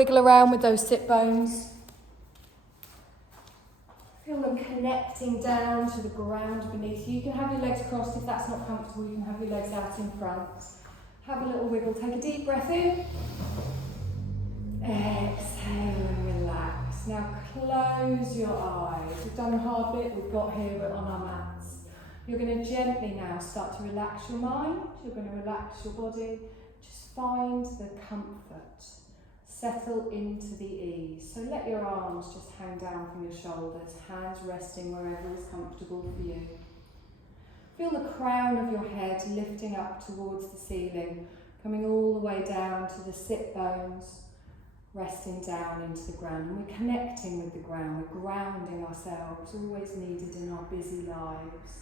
Wiggle around with those sit bones. Feel them connecting down to the ground beneath you. You can have your legs crossed if that's not comfortable. You can have your legs out in front. Have a little wiggle. Take a deep breath in. Exhale and relax. Now close your eyes. We've done the hard bit. We've got here on our mats. You're going to gently now start to relax your mind. You're going to relax your body. Just find the comfort. Settle into the ease. So let your arms just hang down from your shoulders, hands resting wherever is comfortable for you. Feel the crown of your head lifting up towards the ceiling, coming all the way down to the sit bones, resting down into the ground. And we're connecting with the ground, we're grounding ourselves, always needed in our busy lives.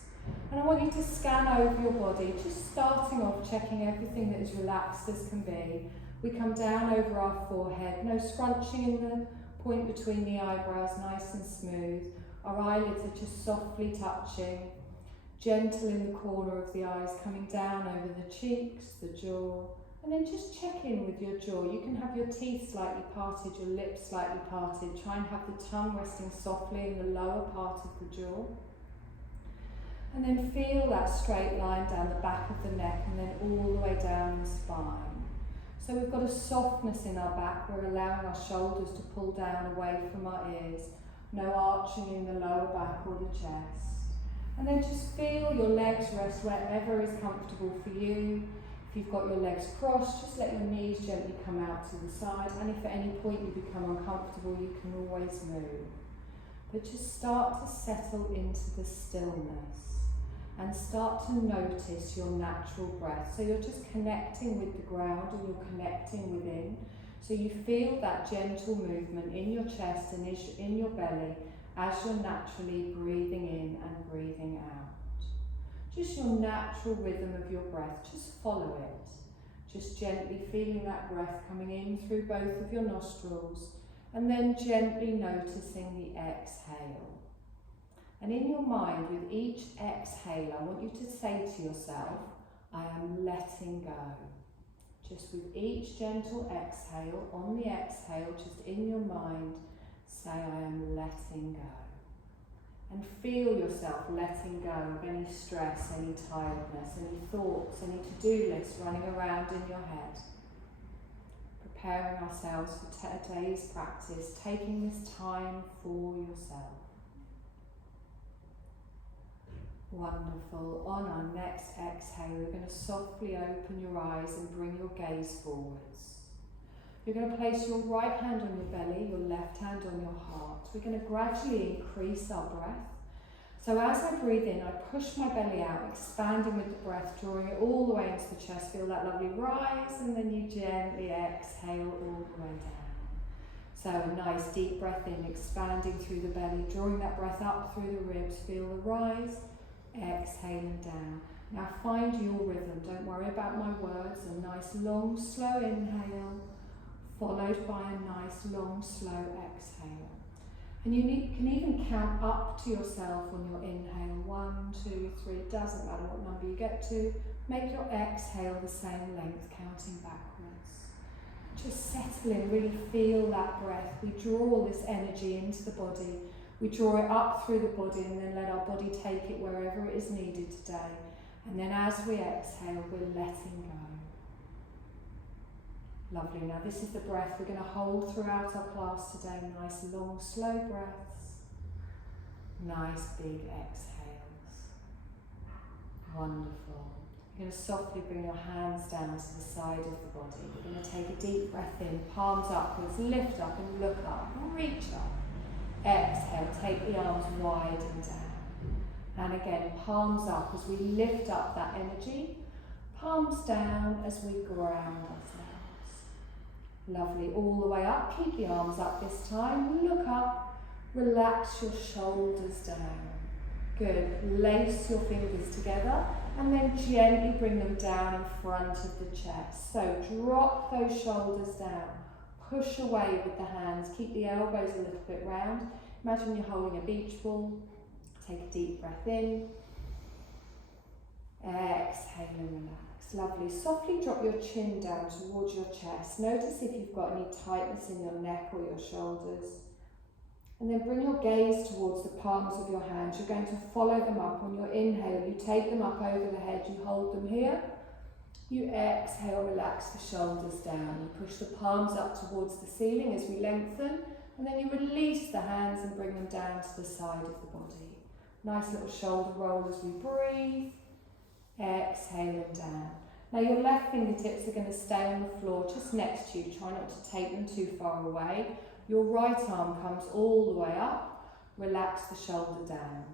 And I want you to scan over your body, just starting off checking everything that is relaxed as can be. We come down over our forehead, no scrunching in the point between the eyebrows, nice and smooth. Our eyelids are just softly touching, gentle in the corner of the eyes, coming down over the cheeks, the jaw, and then just check in with your jaw. You can have your teeth slightly parted, your lips slightly parted. Try and have the tongue resting softly in the lower part of the jaw. And then feel that straight line down the back of the neck and then all the way down the spine. So we've got a softness in our back. We're allowing our shoulders to pull down away from our ears. No arching in the lower back or the chest. And then just feel your legs rest wherever is comfortable for you. If you've got your legs crossed, just let your knees gently come out to the side. And if at any point you become uncomfortable, you can always move. But just start to settle into the stillness. And start to notice your natural breath. So you're just connecting with the ground and you're connecting within. So you feel that gentle movement in your chest and in your belly as you're naturally breathing in and breathing out. Just your natural rhythm of your breath, just follow it. Just gently feeling that breath coming in through both of your nostrils and then gently noticing the exhale. And in your mind, with each exhale, I want you to say to yourself, I am letting go. Just with each gentle exhale, on the exhale, just in your mind, say, I am letting go. And feel yourself letting go of any stress, any tiredness, any thoughts, any to-do lists running around in your head. Preparing ourselves for today's practice, taking this time for yourself. Wonderful. On our next exhale, we're going to softly open your eyes and bring your gaze forwards. You're going to place your right hand on your belly, your left hand on your heart. We're going to gradually increase our breath. So as I breathe in, I push my belly out, expanding with the breath, drawing it all the way into the chest. Feel that lovely rise, and then you gently exhale all the way down. So a nice deep breath in, expanding through the belly, drawing that breath up through the ribs. Feel the rise. Exhaling down. Now find your rhythm. Don't worry about my words. A nice long slow inhale followed by a nice long slow exhale. And you can even count up to yourself on your inhale. 1, 2, 3. Doesn't matter what number you get to. Make your exhale the same length, counting backwards. Just settle in, really feel that breath. We draw this energy into the body. We draw it up through the body and then let our body take it wherever it is needed today. And then as we exhale, we're letting go. Lovely. Now this is the breath we're going to hold throughout our class today. Nice long slow breaths. Nice big exhales. Wonderful. You're going to softly bring your hands down to the side of the body. We're going to take a deep breath in, palms upwards, lift up and look up, reach up. Exhale, take the arms wide and down. And again, palms up as we lift up that energy. Palms down as we ground ourselves. Lovely, all the way up. Keep the arms up this time. Look up. Relax your shoulders down. Good. Lace your fingers together and then gently bring them down in front of the chest. So drop those shoulders down. Push away with the hands. Keep the elbows a little bit round. Imagine you're holding a beach ball. Take a deep breath in. Exhale and relax. Lovely. Softly drop your chin down towards your chest. Notice if you've got any tightness in your neck or your shoulders. And then bring your gaze towards the palms of your hands. You're going to follow them up. On your inhale, you take them up over the head. You hold them here. You exhale, relax the shoulders down. You push the palms up towards the ceiling as we lengthen. And then you release the hands and bring them down to the side of the body. Nice little shoulder roll as we breathe. Exhaling down. Now your left fingertips are going to stay on the floor just next to you. Try not to take them too far away. Your right arm comes all the way up. Relax the shoulder down.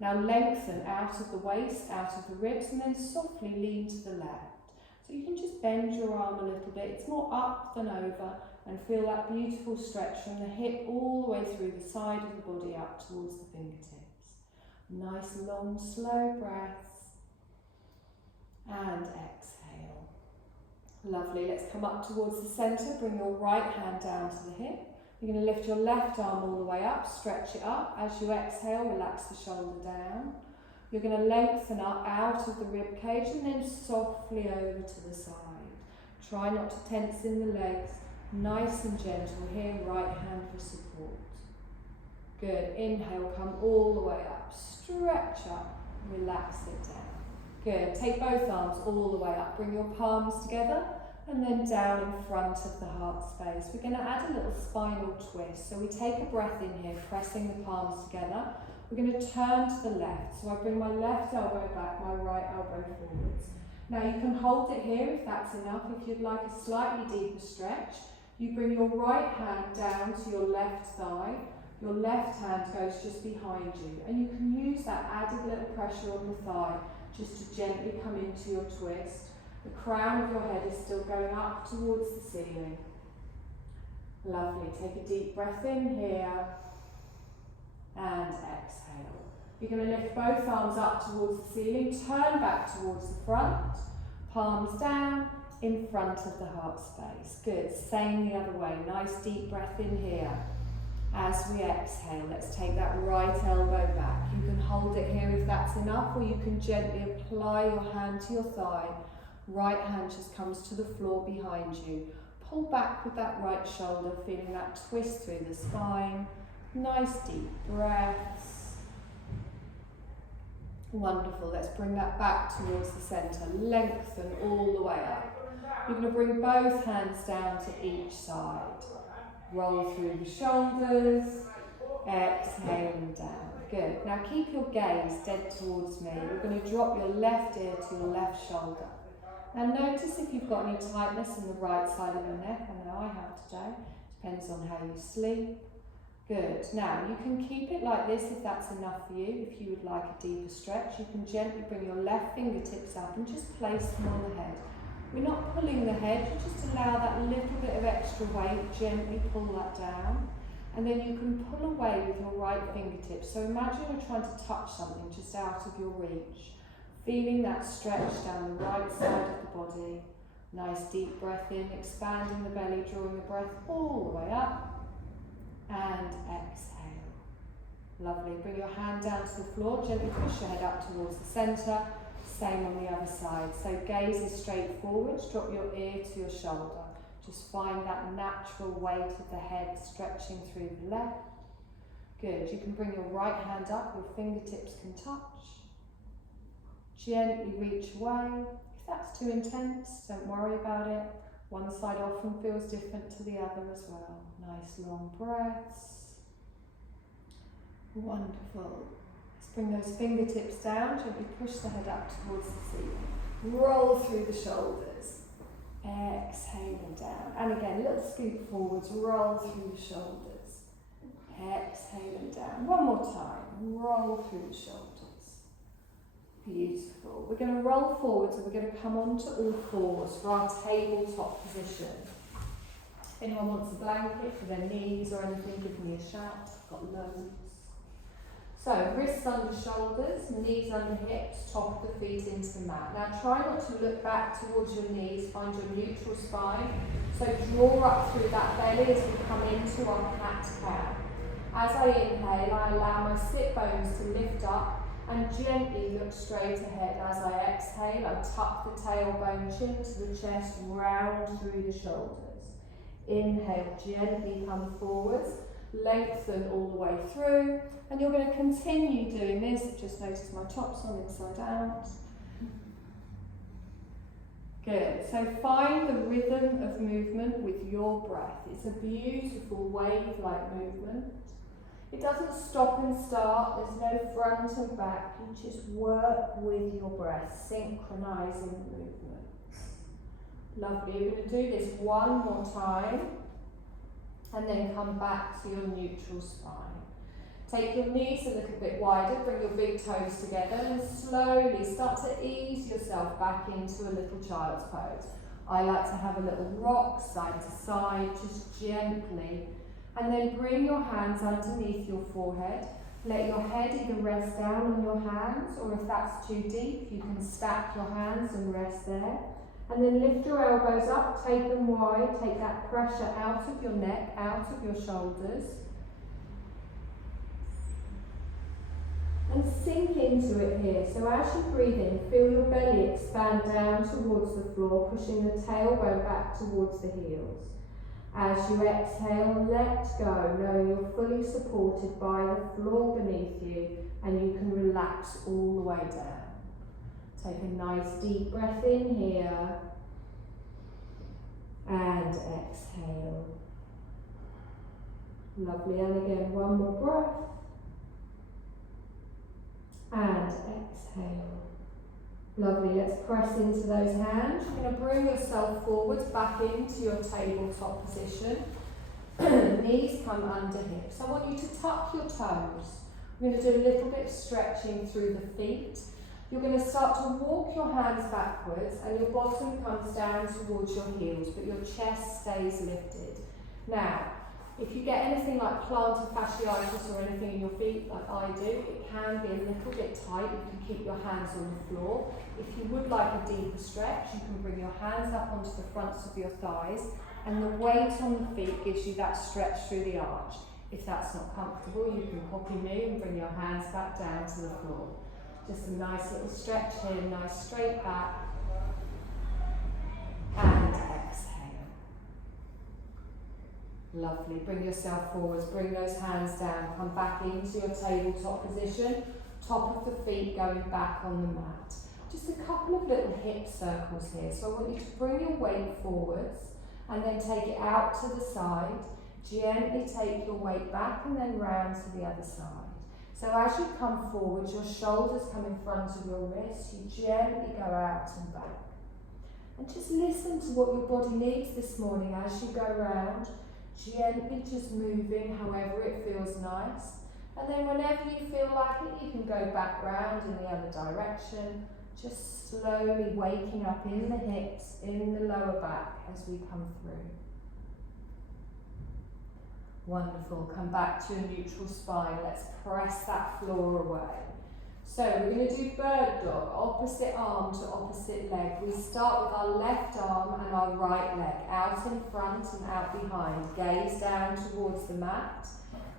Now lengthen out of the waist, out of the ribs, and then softly lean to the left. So you can just bend your arm a little bit. It's more up than over, and feel that beautiful stretch from the hip all the way through the side of the body up towards the fingertips. Nice long slow breaths. And exhale. Lovely. Let's come up towards the centre. Bring your right hand down to the hip. You're going to lift your left arm all the way up, stretch it up. As you exhale, relax the shoulder down. You're going to lengthen up out of the rib cage and then softly over to the side. Try not to tense in the legs. Nice and gentle here, right hand for support. Good. Inhale, come all the way up. Stretch up, relax it down. Good. Take both arms all the way up. Bring your palms together and then down in front of the heart space. We're going to add a little spinal twist. So we take a breath in here, pressing the palms together. We're going to turn to the left. So I bring my left elbow back, my right elbow forwards. Now you can hold it here if that's enough. If you'd like a slightly deeper stretch, you bring your right hand down to your left thigh. Your left hand goes just behind you. And you can use that added little pressure on the thigh just to gently come into your twist. The crown of your head is still going up towards the ceiling. Lovely. Take a deep breath in here and exhale. You're going to lift both arms up towards the ceiling, turn back towards the front, palms down in front of the heart space. Good. Same the other way. Nice deep breath in here. As we exhale, let's take that right elbow back. You can hold it here if that's enough, or you can gently apply your hand to your thigh. Right hand just comes to the floor behind you. Pull back with that right shoulder, feeling that twist through the spine. Nice deep breaths. Wonderful. Let's bring that back towards the centre. Lengthen all the way up. You're going to bring both hands down to each side. Roll through the shoulders, exhale and down. Good. Now keep your gaze dead towards me. You're going to drop your left ear to your left shoulder. Now notice if you've got any tightness in the right side of your neck. I know I have today. Depends on how you sleep. Good. Now you can keep it like this if that's enough for you. If you would like a deeper stretch, you can gently bring your left fingertips up and just place them on the head. We're not pulling the head, you just allow that little bit of extra weight, gently pull that down. And then you can pull away with your right fingertips. So imagine you're trying to touch something just out of your reach. Feeling that stretch down the right side of the body. Nice deep breath in, expanding the belly, drawing the breath all the way up. And exhale. Lovely. Bring your hand down to the floor, gently push your head up towards the centre. Same on the other side. So gaze is straight forward, drop your ear to your shoulder. Just find that natural weight of the head stretching through the left. Good. You can bring your right hand up, your fingertips can touch. Gently reach away. If that's too intense, don't worry about it. One side often feels different to the other as well. Nice long breaths. Wonderful. Bring those fingertips down, gently push the head up towards the ceiling. Roll through the shoulders. Exhaling down. And again, little scoop forwards, roll through the shoulders. Exhaling down. One more time. Roll through the shoulders. Beautiful. We're going to roll forwards and we're going to come onto all fours for our tabletop position. If anyone wants a blanket for their knees or anything, give me a shout. I've got loads. So, wrists under shoulders, knees under hips, top of the feet into the mat. Now try not to look back towards your knees, find your neutral spine. So draw up through that belly as we come into our cat-cow. As I inhale, I allow my sit bones to lift up And gently look straight ahead. As I exhale, I tuck the tailbone, chin to the chest, round through the shoulders. Inhale, gently come forwards, lengthen all the way through, and you're going to continue doing this. Just notice my top's on inside out. Good. So find the rhythm of movement with your breath. It's a beautiful wave-like movement. It doesn't stop and start, there's no front and back, you just work with your breath, synchronising the movements. Lovely, you're going to do this one more time, and then come back to your neutral spine. Take your knees a little bit wider, bring your big toes together, and slowly start to ease yourself back into a little child's pose. I like to have a little rock side to side, just gently. And then bring your hands underneath your forehead. Let your head either rest down on your hands, or if that's too deep, you can stack your hands and rest there. And then lift your elbows up, take them wide, take that pressure out of your neck, out of your shoulders. And sink into it here. So as you breathe in, feel your belly expand down towards the floor, pushing the tailbone back towards the heels. As you exhale, let go, knowing you're fully supported by the floor beneath you, and you can relax all the way down. Take a nice deep breath in here, and exhale. Lovely, and again, one more breath, and exhale. Lovely, let's press into those hands. You're going to bring yourself forwards back into your tabletop position. Knees come under hips. I want you to tuck your toes. We're going to do a little bit of stretching through the feet. You're going to start to walk your hands backwards, and your bottom comes down towards your heels, but your chest stays lifted. Now, if you get anything like plantar fasciitis or anything in your feet, like I do, it can be a little bit tight. You can keep your hands on the floor. If you would like a deeper stretch, you can bring your hands up onto the fronts of your thighs, and the weight on the feet gives you that stretch through the arch. If that's not comfortable, you can hop your knee and bring your hands back down to the floor. Just a nice little stretch here, nice straight back, and exhale. Lovely, bring yourself forwards, bring those hands down, come back into your tabletop position, top of the feet going back on the mat. Just a couple of little hip circles here, so I want you to bring your weight forwards and then take it out to the side, gently take your weight back and then round to the other side. So as you come forward, your shoulders come in front of your wrists, you gently go out and back. And just listen to what your body needs this morning as you go round. Gently just moving however it feels nice, and then whenever you feel like it, you can go back round in the other direction, just slowly waking up in the hips, in the lower back as we come through. Wonderful, come back to a neutral spine, let's press that floor away. So we're going to do bird dog, opposite arm to opposite leg. We start with our left arm and our right leg, out in front and out behind. Gaze down towards the mat.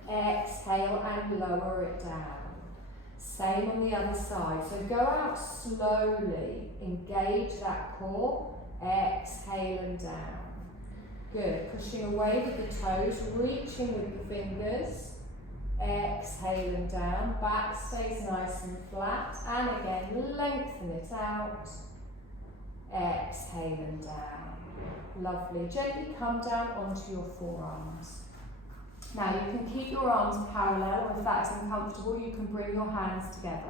Exhale and lower it down. Same on the other side. So go out slowly, engage that core. Exhale and down. Good, pushing away with the toes, reaching with the fingers. Exhale and down, back stays nice and flat, and again lengthen it out. Exhale and down. Lovely, gently come down onto your forearms. Now you can keep your arms parallel, or if that's uncomfortable you can bring your hands together.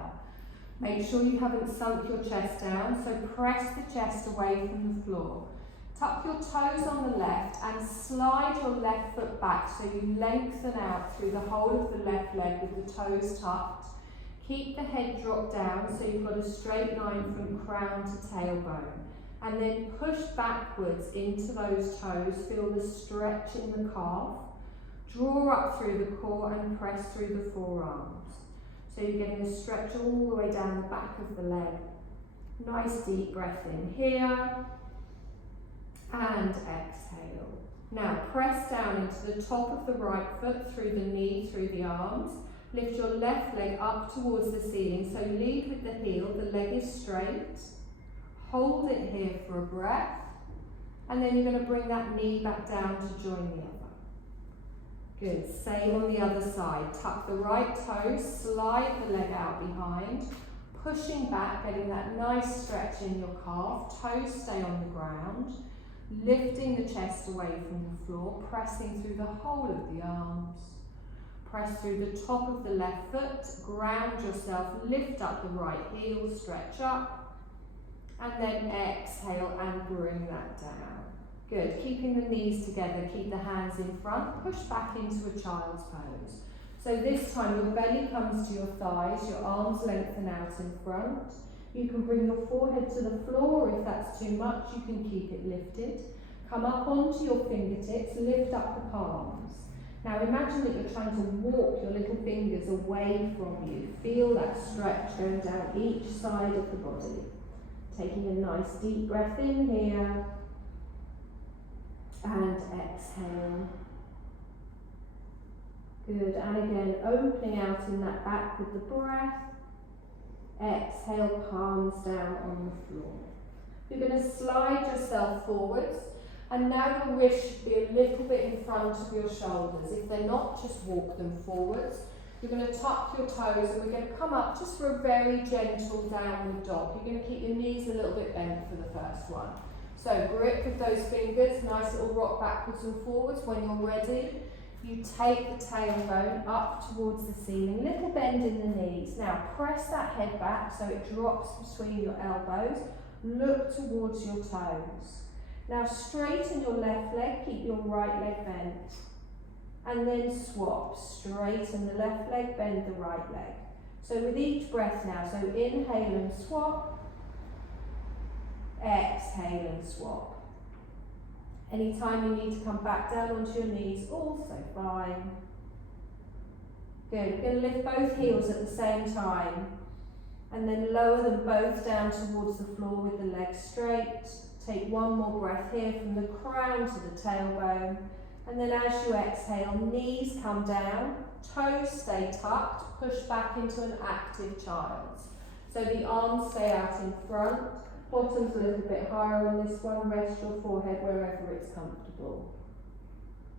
Make sure you haven't sunk your chest down, so press the chest away from the floor. Tuck your toes on the left and slide your left foot back so you lengthen out through the whole of the left leg with the toes tucked. Keep the head drop down so you've got a straight line from crown to tailbone. And then push backwards into those toes, feel the stretch in the calf. Draw up through the core and press through the forearms. So you're getting a stretch all the way down the back of the leg. Nice deep breath in here. And exhale. Now press down into the top of the right foot, through the knee, through the arms, Lift your left leg up towards the ceiling. So lead with the heel, the leg is straight. Hold it here for a breath. And then you're going to bring that knee back down to join the other. Good, same on the other side. Tuck the right toe, slide the leg out behind. Pushing back, getting that nice stretch in your calf. Toes stay on the ground. Lifting the chest away from the floor, pressing through the whole of the arms. Press through the top of the left foot, ground yourself, lift up the right heel, stretch up, and then exhale and bring that down. Good, keeping the knees together, keep the hands in front, push back into a child's pose. So this time your belly comes to your thighs, your arms lengthen out in front. You can bring your forehead to the floor, or if that's too much, you can keep it lifted. Come up onto your fingertips, lift up the palms. Now imagine that you're trying to walk your little fingers away from you. Feel that stretch going down each side of the body. Taking a nice deep breath in here. And exhale. Good, and again, opening out in that back with the breath. Exhale, palms down on the floor. You're going to slide yourself forwards, and now your wrists should be a little bit in front of your shoulders. If they're not, just walk them forwards. You're going to tuck your toes, and we're going to come up just for a very gentle downward dog. You're going to keep your knees a little bit bent for the first one. So grip with those fingers, nice little rock backwards and forwards. When you're ready, you take the tailbone up towards the ceiling, little bend in the knees. Now press that head back so it drops between your elbows. Look towards your toes. Now straighten your left leg, keep your right leg bent. And then swap, straighten the left leg, bend the right leg. So with each breath now, so inhale and swap. Exhale and swap. Anytime you need to come back down onto your knees, also fine. Good, we're going to lift both heels at the same time. And then lower them both down towards the floor with the legs straight. Take one more breath here from the crown to the tailbone. And then as you exhale, knees come down, toes stay tucked, push back into an active child's. So the arms stay out in front. Bottom's a little bit higher on this one, rest your forehead wherever it's comfortable.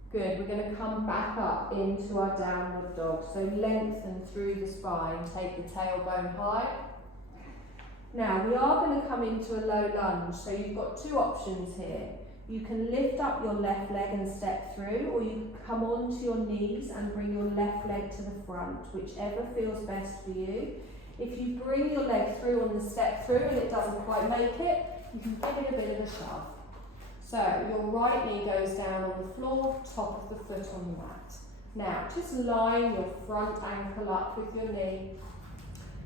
Good, we're going to come back up into our downward dog. So lengthen through the spine, take the tailbone high. Now we are going to come into a low lunge, so you've got two options here. You can lift up your left leg and step through, or you can come onto your knees and bring your left leg to the front, whichever feels best for you. If you bring your leg through on the step through and it doesn't quite make it, you can give it a bit of a shove. So your right knee goes down on the floor, top of the foot on the mat. Now just line your front ankle up with your knee.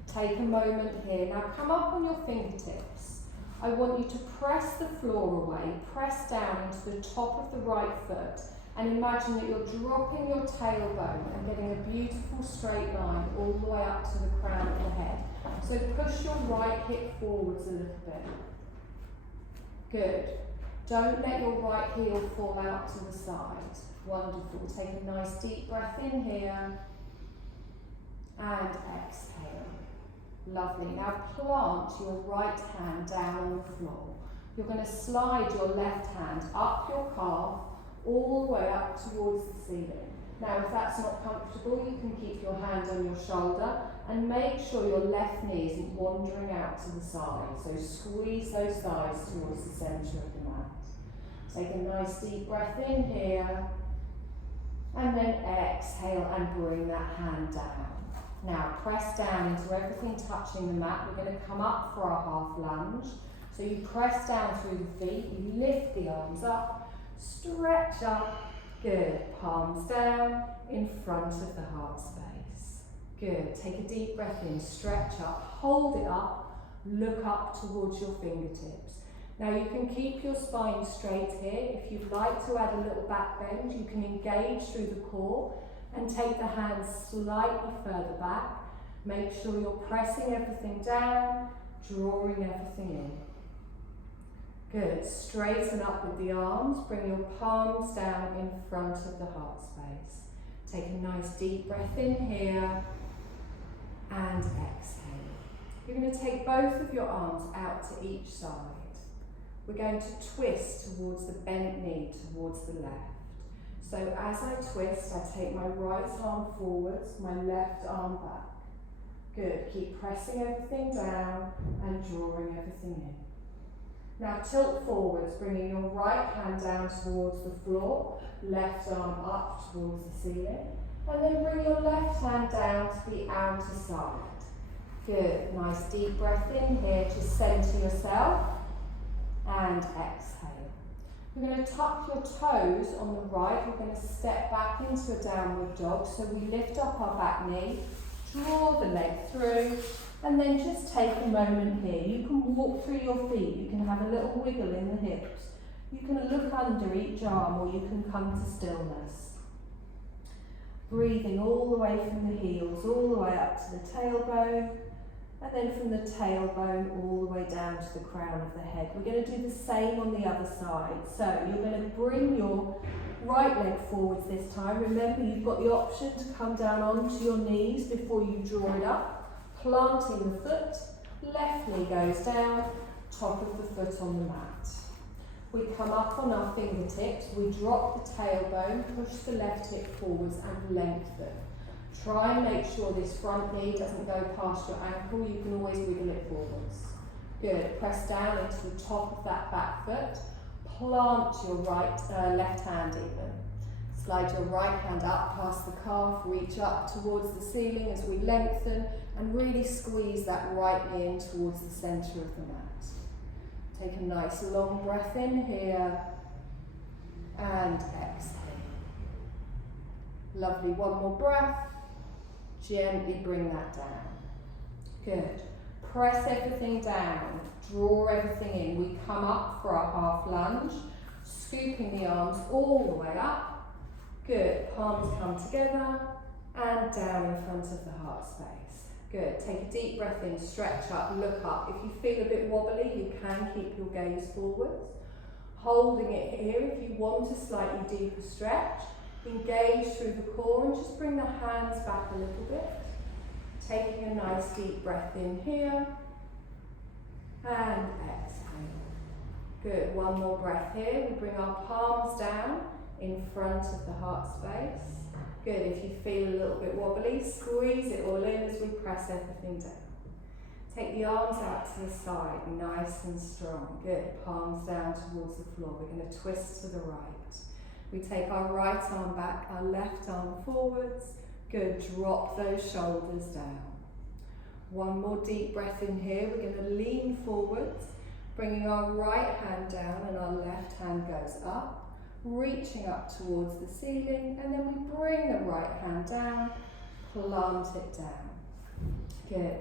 Take a moment here. Now come up on your fingertips. I want you to press the floor away, press down into the top of the right foot, and imagine that you're dropping your tailbone and getting a beautiful straight line all the way up to the crown of the head. So push your right hip forwards a little bit. Good. Don't let your right heel fall out to the side. Wonderful. Take a nice deep breath in here and exhale. Lovely. Now plant your right hand down on the floor. You're going to slide your left hand up your calf all the way up towards the ceiling. Now if that's not comfortable, you can keep your hand on your shoulder and make sure your left knee isn't wandering out to the side. So squeeze those thighs towards the centre of the mat. Take a nice deep breath in here and then exhale and bring that hand down. Now press down into everything touching the mat. We're going to come up for our half lunge. So you press down through the feet, you lift the arms up, stretch up, good, palms down in front of the heart space. Good, take a deep breath in, stretch up, hold it up, look up towards your fingertips. Now you can keep your spine straight here. If you'd like to add a little back bend, you can engage through the core and take the hands slightly further back. Make sure you're pressing everything down, drawing everything in. Good, straighten up with the arms, bring your palms down in front of the heart space. Take a nice deep breath in here and exhale. You're going to take both of your arms out to each side. We're going to twist towards the bent knee, towards the left. So as I twist, I take my right arm forwards, my left arm back. Good, keep pressing everything down and drawing everything in. Now tilt forwards, bringing your right hand down towards the floor, left arm up towards the ceiling, and then bring your left hand down to the outer side. Good, nice deep breath in here to centre yourself, and exhale. We're going to tuck your toes on the right, we're going to step back into a downward dog, so we lift up our back knee, draw the leg through, and then just take a moment here. You can walk through your feet, you can have a little wiggle in the hips, you can look under each arm, or you can come to stillness. Breathing all the way from the heels, all the way up to the tailbone, and then from the tailbone all the way down to the crown of the head. We're going to do the same on the other side. So you're going to bring your right leg forwards this time. Remember, you've got the option to come down onto your knees before you draw it up, planting the foot, left knee goes down, top of the foot on the mat. We come up on our fingertips, we drop the tailbone, push the left hip forwards and lengthen. Try and make sure this front knee doesn't go past your ankle. You can always wiggle it forwards. Good. Press down into the top of that back foot. Plant your left hand even. Slide your right hand up past the calf. Reach up towards the ceiling as we lengthen and really squeeze that right knee in towards the centre of the mat. Take a nice long breath in here and exhale. Lovely. One more breath. Gently bring that down. Good. Press everything down. Draw everything in. We come up for our half lunge, scooping the arms all the way up. Good. Palms come together and down in front of the heart space. Good. Take a deep breath in, stretch up, look up. If you feel a bit wobbly, you can keep your gaze forwards. Holding it here, if you want a slightly deeper stretch, engage through the core and just bring the hands back a little bit. Taking a nice deep breath in here and exhale. Good, one more breath here. We bring our palms down in front of the heart space. Good, if you feel a little bit wobbly, squeeze it all in as we press everything down. Take the arms out to the side, nice and strong. Good, palms down towards the floor. We're going to twist to the right. We take our right arm back, our left arm forwards. Good, drop those shoulders down. One more deep breath in here. We're going to lean forwards, bringing our right hand down and our left hand goes up, reaching up towards the ceiling, and then we bring the right hand down, plant it down. Good.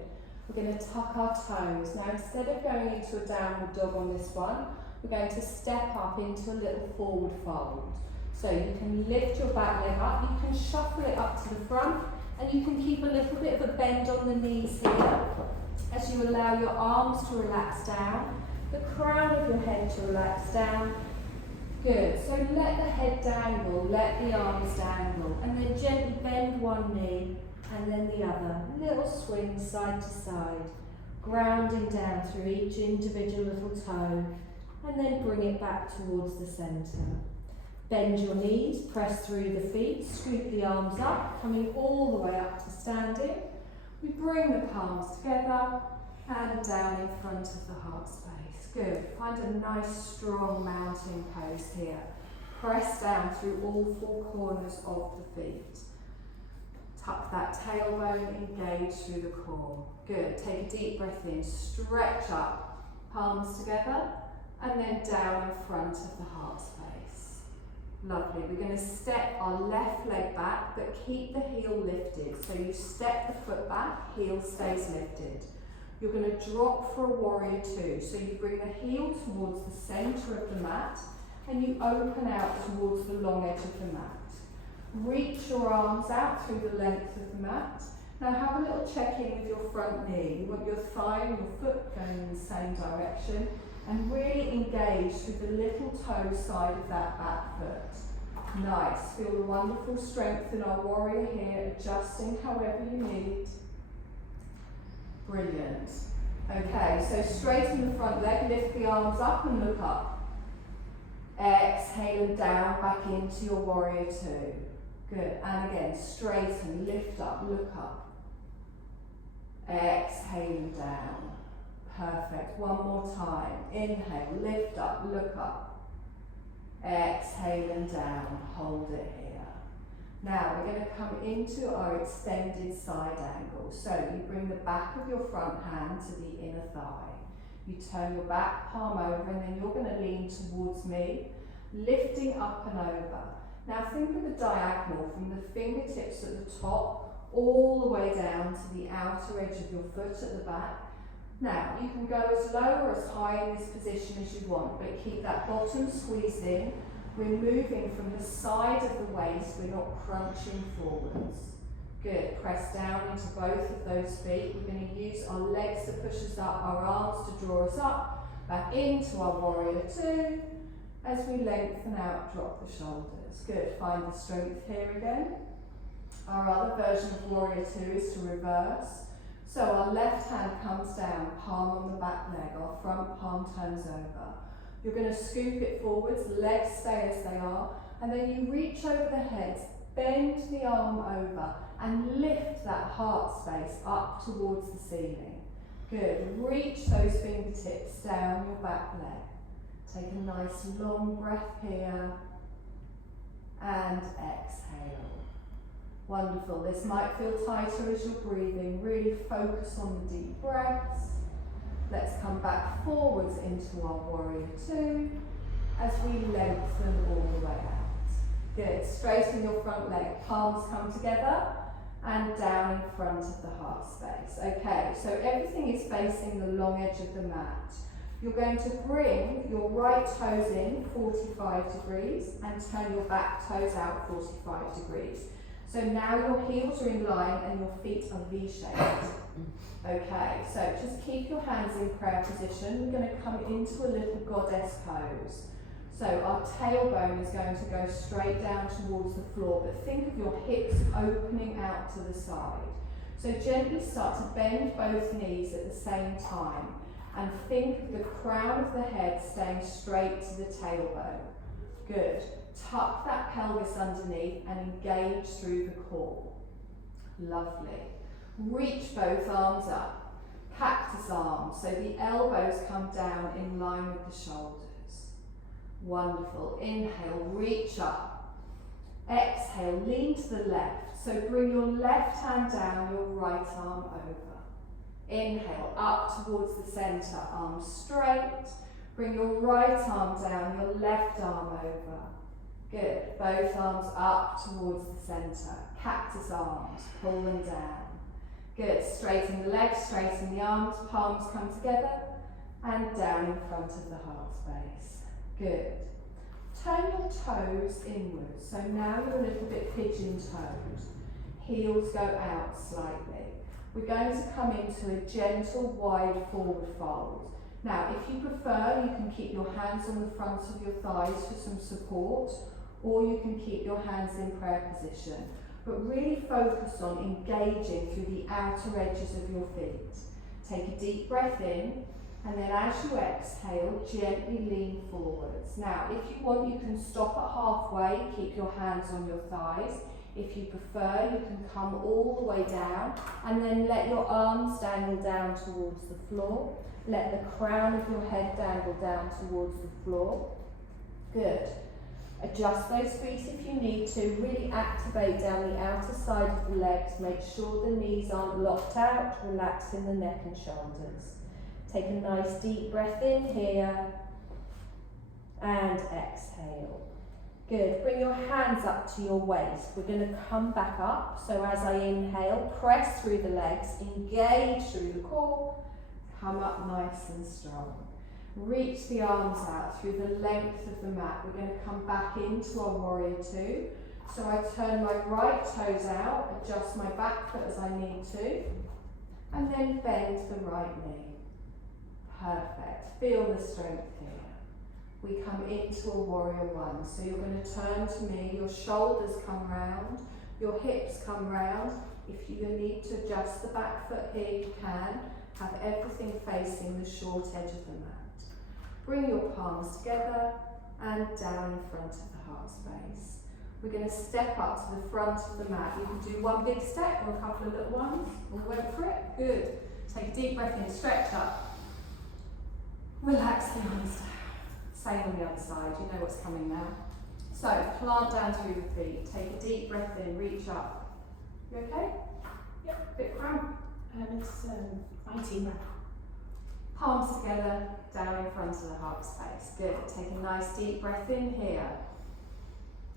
We're going to tuck our toes. Now instead of going into a downward dog on this one, we're going to step up into a little forward fold. So you can lift your back leg up, you can shuffle it up to the front, and you can keep a little bit of a bend on the knees here as you allow your arms to relax down, the crown of your head to relax down. Good, so let the head dangle, let the arms dangle, and then gently bend one knee and then the other. Little swing side to side, grounding down through each individual little toe, and then bring it back towards the centre. Bend your knees, press through the feet, scoop the arms up, coming all the way up to standing. We bring the palms together and down in front of the heart space. Good. Find a nice strong mountain pose here. Press down through all four corners of the feet. Tuck that tailbone, engage through the core. Good. Take a deep breath in, stretch up, palms together, and then down in front of the heart space. Lovely. We're going to step our left leg back, but keep the heel lifted. So you step the foot back, heel stays lifted. You're going to drop for a warrior two. So you bring the heel towards the centre of the mat, and you open out towards the long edge of the mat. Reach your arms out through the length of the mat. Now have a little check-in with your front knee. You want your thigh and your foot going in the same direction, and really engage through the little toe side of that back foot. Nice. Feel the wonderful strength in our warrior here, adjusting however you need. Brilliant. Okay, so straighten the front leg, lift the arms up and look up. Exhale and down, back into your warrior two. Good, and again, straighten, lift up, look up. Exhale and down. Perfect, one more time. Inhale, lift up, look up. Exhale and down, hold it here. Now we're going to come into our extended side angle. So you bring the back of your front hand to the inner thigh. You turn your back palm over and then you're going to lean towards me, lifting up and over. Now think of the diagonal from the fingertips at the top all the way down to the outer edge of your foot at the back. Now you can go as low or as high in this position as you want, but keep that bottom squeezed in. We're moving from the side of the waist, we're not crunching forwards. Good, press down into both of those feet. We're going to use our legs to push us up, our arms to draw us up, back into our warrior two. As we lengthen out, drop the shoulders. Good, find the strength here again. Our other version of warrior two is to reverse. So our left hand comes down, palm on the back leg, our front palm turns over. You're going to scoop it forwards, legs stay as they are, and then you reach over the head, bend the arm over, and lift that heart space up towards the ceiling. Good, reach those fingertips down your back leg. Take a nice long breath here, and exhale. Wonderful, this might feel tighter as you're breathing, really focus on the deep breaths. Let's come back forwards into our warrior two as we lengthen all the way out. Good, straighten your front leg, palms come together and down in front of the heart space. Okay, so everything is facing the long edge of the mat. You're going to bring your right toes in 45 degrees and turn your back toes out 45 degrees. So now your heels are in line and your feet are V-shaped. Okay, so just keep your hands in prayer position. We're going to come into a little goddess pose. So our tailbone is going to go straight down towards the floor, but think of your hips opening out to the side. So gently start to bend both knees at the same time and think of the crown of the head staying straight to the tailbone. Good. Tuck that pelvis underneath and engage through the core. Lovely. Reach both arms up. Cactus arms, so the elbows come down in line with the shoulders. Wonderful. Inhale, reach up. Exhale, lean to the left. So bring your left hand down, your right arm over. Inhale, up towards the center, arms straight. Bring your right arm down, your left arm over. Good. Both arms up towards the center. Cactus arms, pull them down. Good. Straighten the legs, straighten the arms, palms come together and down in front of the heart space. Good. Turn your toes inwards. So now you're a little bit pigeon-toed. Heels go out slightly. We're going to come into a gentle, wide forward fold. Now, if you prefer, you can keep your hands on the front of your thighs for some support, or you can keep your hands in prayer position. But really focus on engaging through the outer edges of your feet. Take a deep breath in, and then as you exhale, gently lean forwards. Now, if you want, you can stop at halfway, keep your hands on your thighs. If you prefer, you can come all the way down, and then let your arms dangle down towards the floor. Let the crown of your head dangle down towards the floor. Good. Adjust those feet if you need to. Really activate down the outer side of the legs. Make sure the knees aren't locked out. Relaxing the neck and shoulders. Take a nice deep breath in here. And exhale. Good. Bring your hands up to your waist. We're going to come back up. So as I inhale, press through the legs. Engage through the core. Come up nice and strong. Reach the arms out through the length of the mat. We're going to come back into our warrior two. So I turn my right toes out, adjust my back foot as I need to, and then bend the right knee. Perfect. Feel the strength here. we come into a warrior one. So you're going to turn to me, your shoulders come round, your hips come round. If you need to adjust the back foot here, you can. Have everything facing the short edge of the mat. Bring your palms together and down in front of the heart space. We're going to step up to the front of the mat. You can do one big step or a couple of little ones. We'll wait for it. Good. Take a deep breath in, stretch up. Relax the arms down. Same on the other side, you know what's coming now. So, plant down through the feet. Take a deep breath in, reach up. You okay? Yep. Bit cramp. It's fighting breath. Palms together, down in front of the heart space. Good. Take a nice deep breath in here.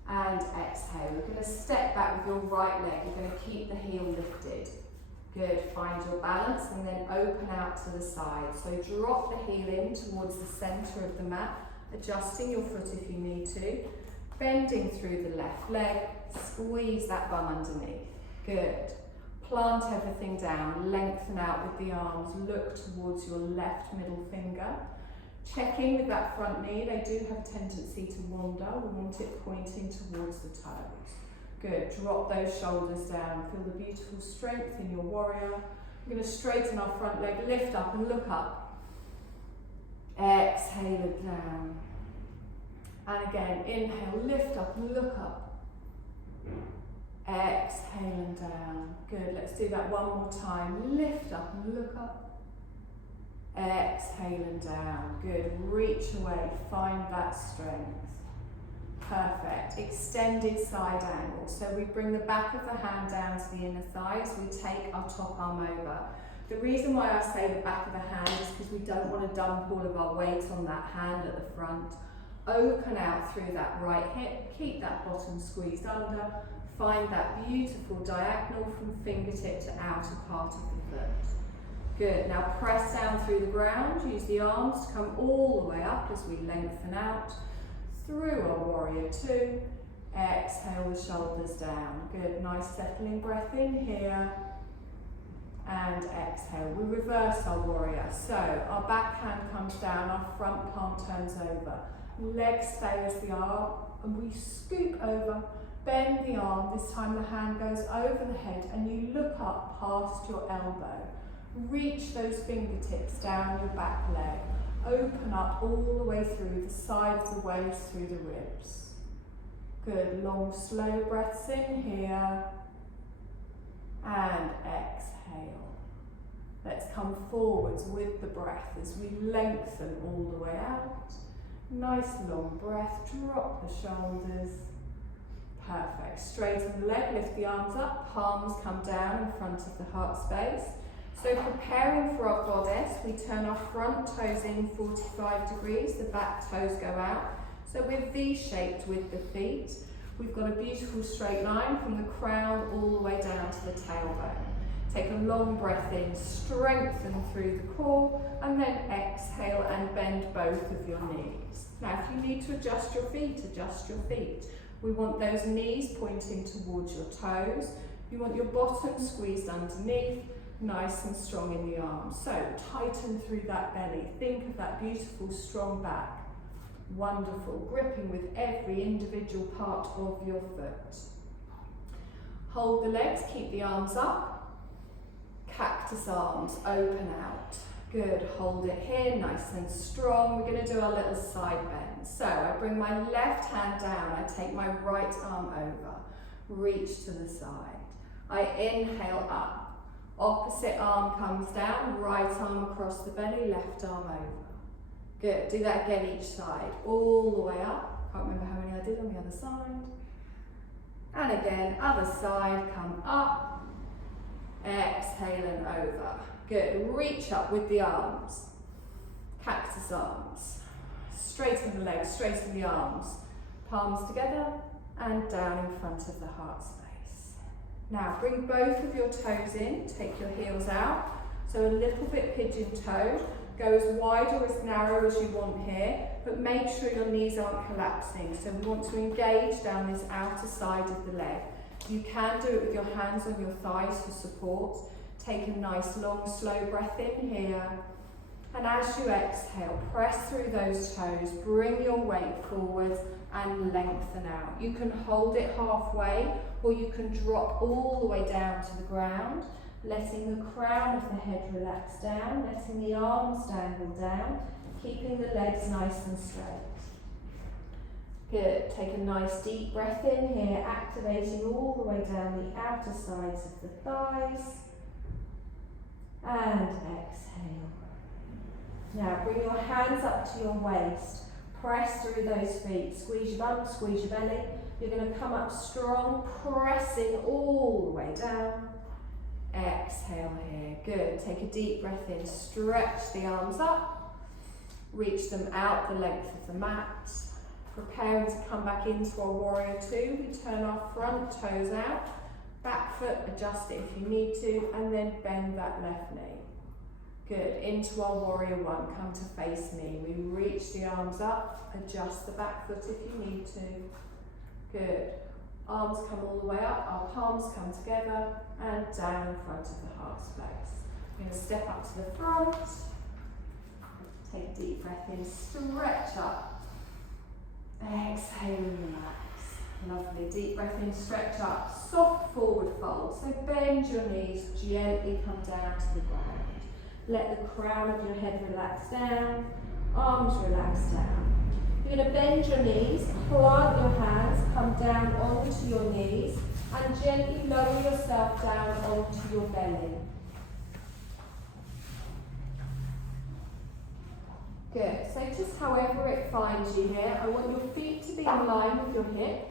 And exhale. We're going to step back with your right leg. You're going to keep the heel lifted. Good. Find your balance and then open out to the side. So drop the heel in towards the centre of the mat, adjusting your foot if you need to. Bending through the left leg. Squeeze that bum underneath. Good. Plant everything down. Lengthen out with the arms. Look towards your left middle finger. Check in with that front knee. They do have a tendency to wander. We want it pointing towards the toes. Good. Drop those shoulders down. Feel the beautiful strength in your warrior. We're going to straighten our front leg. Lift up and look up. Exhale it down. And again, inhale, lift up and look up. Exhale and down. Good. Let's do that one more time. Lift up and look up. Exhale and down. Good. Reach away. Find that strength. Perfect. Extended side angle. So we bring the back of the hand down to the inner thighs. We take our top arm over. The reason why I say the back of the hand is because we don't want to dump all of our weight on that hand at the front. Open out through that right hip. Keep that bottom squeezed under. Find that beautiful diagonal from fingertip to outer part of the foot. Good. Now press down through the ground. Use the arms to come all the way up as we lengthen out. Through our warrior two. Exhale the shoulders down. Good. Nice settling breath in here. And exhale. We reverse our warrior. So our back hand comes down, our front palm turns over. Legs stay as the arm, and we scoop over, bend the arm. This time the hand goes over the head and you look up past your elbow. Reach those fingertips down your back leg. Open up all the way through the side of the waist, through the ribs. Good. Long, slow breaths in here. And exhale. Let's come forwards with the breath as we lengthen all the way out. Nice long breath. Drop the shoulders. Perfect. Straighten the leg, lift the arms up, palms come down in front of the heart space. So preparing for our goddess, we turn our front toes in 45 degrees, the back toes go out. So we're V-shaped with the feet. We've got a beautiful straight line from the crown all the way down to the tailbone. Take a long breath in, strengthen through the core, and then exhale and bend both of your knees. Now if you need to adjust your feet, adjust your feet. We want those knees pointing towards your toes. You want your bottom squeezed underneath, nice and strong in the arms. So tighten through that belly. Think of that beautiful strong back. Wonderful. Gripping with every individual part of your foot. Hold the legs, keep the arms up. Cactus arms, open out. Good, hold it here, nice and strong. We're going to do our little side bend. So I bring my left hand down, I take my right arm over, reach to the side. I inhale up, opposite arm comes down, right arm across the belly, left arm over. Good, do that again each side, all the way up. Can't remember how many I did on the other side. And again, other side, come up. Exhale and over. Good. Reach up with the arms. Cactus arms. Straighten the legs, straighten the arms. Palms together and down in front of the heart space. Now bring both of your toes in. Take your heels out. So a little bit pigeon-toed. Go as wide or as narrow as you want here, but make sure your knees aren't collapsing. So we want to engage down this outer side of the leg. You can do it with your hands on your thighs for support. Take a nice long slow breath in here And as you exhale, press through those toes, bring your weight forward and lengthen out. You can hold it halfway, or you can drop all the way down to the ground, letting the crown of the head relax down, letting the arms dangle down, keeping the legs nice and straight. Good. Take a nice deep breath in here, activating all the way down the outer sides of the thighs. And exhale. Now bring your hands up to your waist. Press through those feet. Squeeze your bum, squeeze your belly. You're going to come up strong, pressing all the way down. Exhale here. Good. Take a deep breath in. Stretch the arms up. Reach them out the length of the mat. Preparing to come back into our warrior two. We turn our front toes out. Back foot, adjust it if you need to, and then bend that left knee. Good. Into our warrior one. Come to face me. We reach the arms up. Adjust the back foot if you need to. Good. Arms come all the way up. Our palms come together and down in front of the heart space. We're going to step up to the front. Take a deep breath in. Stretch up. Exhale and relax. Lovely. Deep breath in, stretch up. Soft forward fold. So bend your knees, gently come down to the ground. Let the crown of your head relax down. Arms relax down. You're going to bend your knees, plant your hands, come down onto your knees, and gently lower yourself down onto your belly. Good. So just however it finds you here, I want your feet to be in line with your hips.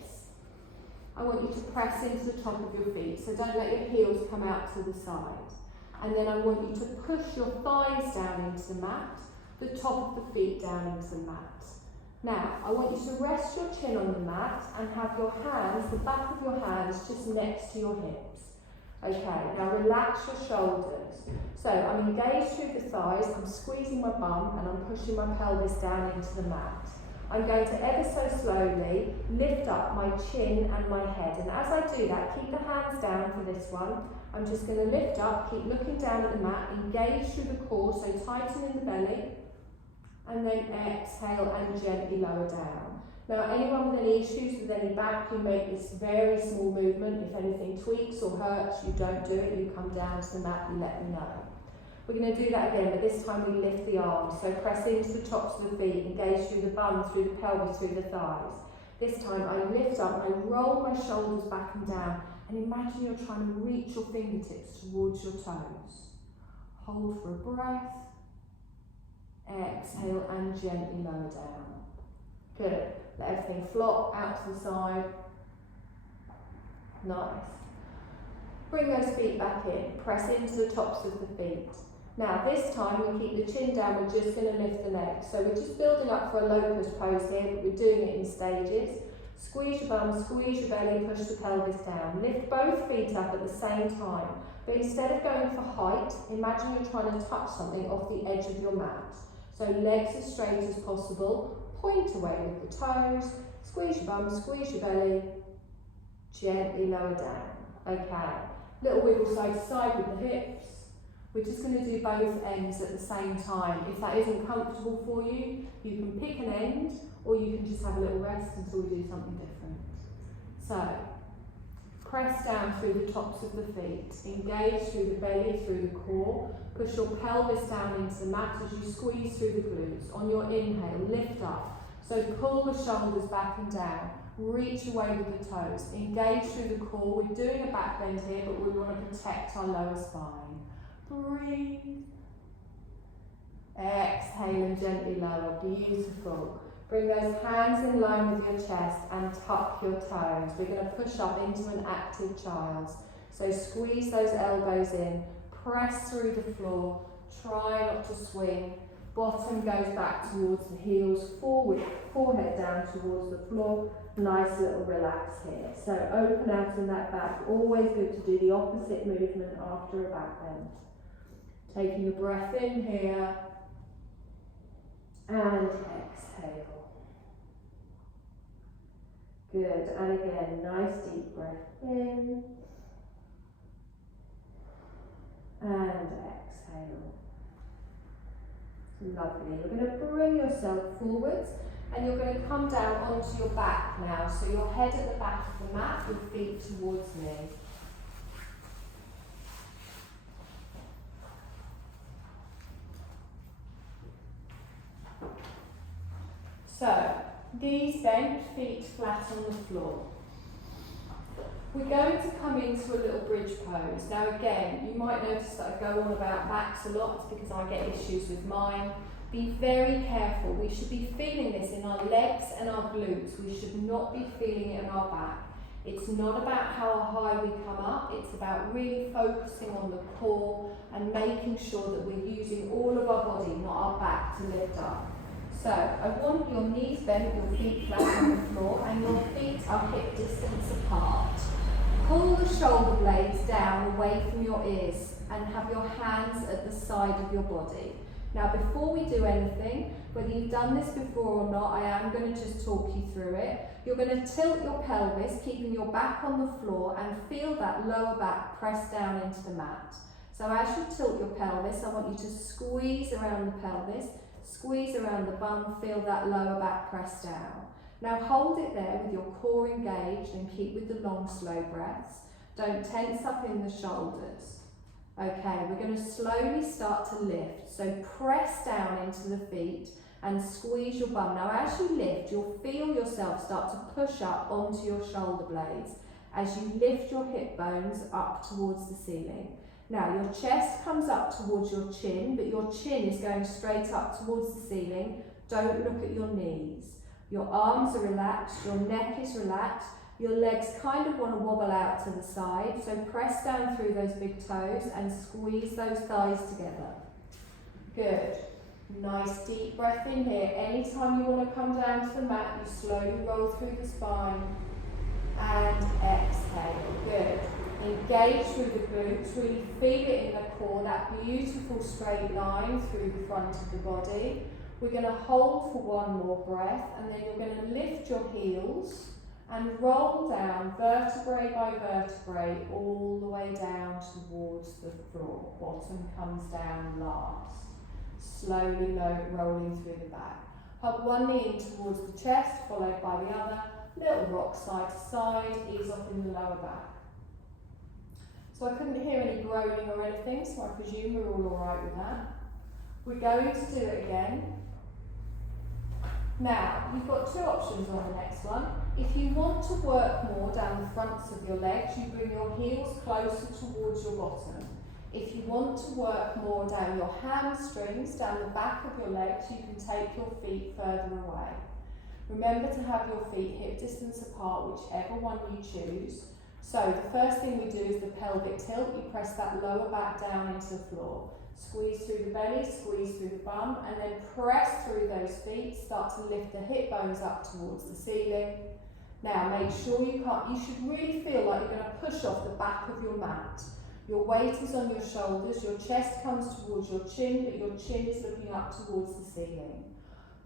I want you to press into the top of your feet, so don't let your heels come out to the side. And then I want you to push your thighs down into the mat, the top of the feet down into the mat. Now, I want you to rest your chin on the mat and have your hands, the back of your hands, just next to your hips. Okay, now relax your shoulders. So I'm engaged through the thighs, I'm squeezing my bum and I'm pushing my pelvis down into the mat. I'm going to ever so slowly lift up my chin and my head. And as I do that, keep the hands down for this one. I'm just going to lift up, keep looking down at the mat, engage through the core, so tighten in the belly. And then exhale and gently lower down. Now, anyone with any issues with any back, you make this very small movement. If anything tweaks or hurts, you don't do it. You come down to the mat, you let me know. We're going to do that again, but this time we lift the arms. So press into the tops of the feet, engage through the bum, through the pelvis, through the thighs. This time I lift up, I roll my shoulders back and down, and imagine you're trying to reach your fingertips towards your toes. Hold for a breath. Exhale and gently lower down. Good. Let everything flop out to the side. Nice. Bring those feet back in. Press into the tops of the feet. Now this time we keep the chin down, we're just going to lift the legs. So we're just building up for a locust pose here, but we're doing it in stages. Squeeze your bum, squeeze your belly, push the pelvis down. Lift both feet up at the same time. But instead of going for height, imagine you're trying to touch something off the edge of your mat. So legs as straight as possible, point away with the toes, squeeze your bum, squeeze your belly, gently lower down. Okay, little wiggle side to side with the hips. We're just going to do both ends at the same time. If that isn't comfortable for you, you can pick an end or you can just have a little rest until we do something different. So, press down through the tops of the feet, engage through the belly, through the core, push your pelvis down into the mat as you squeeze through the glutes. On your inhale, lift up. So pull the shoulders back and down, reach away with the toes, engage through the core. We're doing a back bend here, but we want to protect our lower spine. Breathe. Exhale and gently lower. Beautiful. Bring those hands in line with your chest and tuck your toes. We're going to push up into an active child's. So squeeze those elbows in, press through the floor, try not to swing. Bottom goes back towards the heels, forward, forehead down towards the floor. Nice little relax here. So open out in that back. Always good to do the opposite movement after a back bend. Taking a breath in here and exhale. Good, and again, nice deep breath in and exhale. Lovely. You're going to bring yourself forwards and you're going to come down onto your back now. So your head at the back of the mat, your feet towards me. So, knees bent, feet flat on the floor. We're going to come into a little bridge pose. Now again, you might notice that I go on about backs a lot because I get issues with mine. Be very careful. We should be feeling this in our legs and our glutes. We should not be feeling it in our back. It's not about how high we come up. It's about really focusing on the core and making sure that we're using all of our body, not our back, to lift up. So I want your knees bent, your feet flat on the floor, and your feet are hip distance apart. Pull the shoulder blades down away from your ears and have your hands at the side of your body. Now before we do anything, whether you've done this before or not, I am going to just talk you through it. You're going to tilt your pelvis, keeping your back on the floor, and feel that lower back press down into the mat. So as you tilt your pelvis, I want you to squeeze around the pelvis, squeeze around the bum, feel that lower back press down. Now hold it there with your core engaged and keep with the long slow breaths. Don't tense up in the shoulders. Okay, we're going to slowly start to lift. So press down into the feet and squeeze your bum. Now as you lift, you'll feel yourself start to push up onto your shoulder blades as you lift your hip bones up towards the ceiling. Now your chest comes up towards your chin, but your chin is going straight up towards the ceiling. Don't look at your knees. Your arms are relaxed, your neck is relaxed, your legs kind of want to wobble out to the side, so press down through those big toes and squeeze those thighs together. Good. Nice deep breath in here. Anytime you want to come down to the mat, you slowly roll through the spine and exhale. Good. Engage through the glutes, really feel it in the core, that beautiful straight line through the front of the body. We're going to hold for one more breath, and then you're going to lift your heels and roll down vertebrae by vertebrae all the way down towards the floor. Bottom comes down last. Slowly rolling through the back. Hug one knee in towards the chest, followed by the other. Little rock side to side, ease off in the lower back. So I couldn't hear any groaning or anything, so I presume we're all alright with that. We're going to do it again. Now, you've got two options on the next one. If you want to work more down the fronts of your legs, you bring your heels closer towards your bottom. If you want to work more down your hamstrings, down the back of your legs, you can take your feet further away. Remember to have your feet hip distance apart, whichever one you choose. So the first thing we do is the pelvic tilt. You press that lower back down into the floor. Squeeze through the belly, squeeze through the bum, and then press through those feet. Start to lift the hip bones up towards the ceiling. Now make sure you should really feel like you're going to push off the back of your mat. Your weight is on your shoulders, your chest comes towards your chin, but your chin is looking up towards the ceiling.